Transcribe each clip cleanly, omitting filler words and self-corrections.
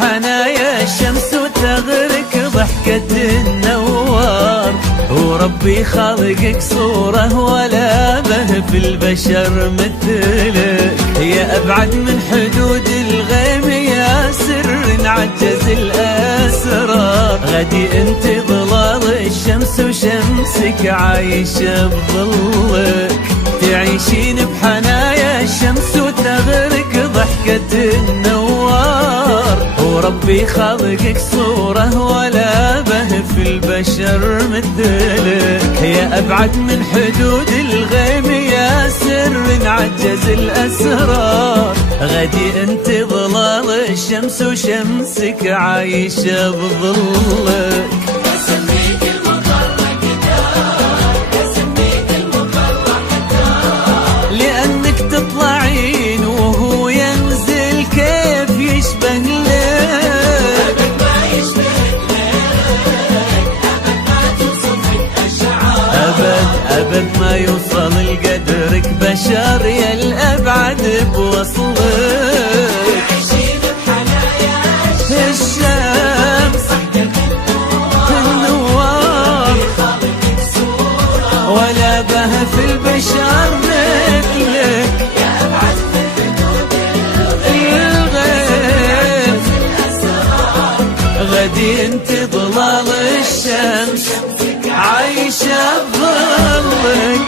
بحنايا الشمس وتغرق ضحكة النوار. وربي خالقك صورة ولا به في البشر مثلك، يا أبعد من حدود الغيم يا سر عجز الأسرار. غدي انت ظلال الشمس وشمسك عايشة بظلك، تعيشين بحنايا الشمس وتغرق ضحكة النوار. وربي خالقك صورة ولا به في البشر مثلك، يا أبعد من حدود الغيم يا سر عجز الأسرار. غدي انت ظلال الشمس وشمسك عايشة بظلك. لأنك تطلعين وهو ينزل كيف يشبه لك، أبد ما يوصل لقدرك بشر يا الأبعد بوصلك. الشمس النوار ولا به في البشر مثلك، الغيب غدي انت ظلال الشمس عايشة بظلك.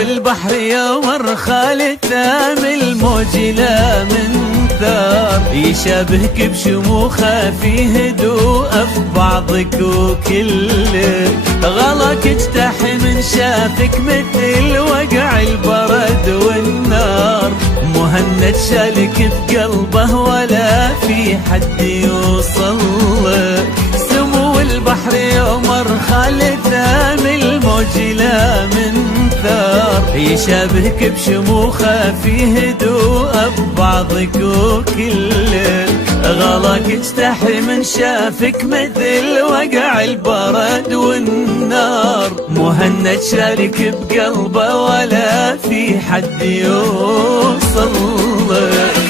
البحر يوم الرخال ثام الموج لا من ثار، يشابهك بشموخه في هدوء في بعضك وكلك. غلاك اجتاح من شافك مثل وقع البرد والنار، مهند شالك بقلبه ولا في حد يوصل لك. سمو البحر يوم الرخال ثام الموج لا من ثار، يشابهك بشموخه في هدوء ببعضك وكلك. غلاك اجتاح من شافك مثل وقع البرد والنار، مهند شارك بقلبه ولا في حد يوصل لك.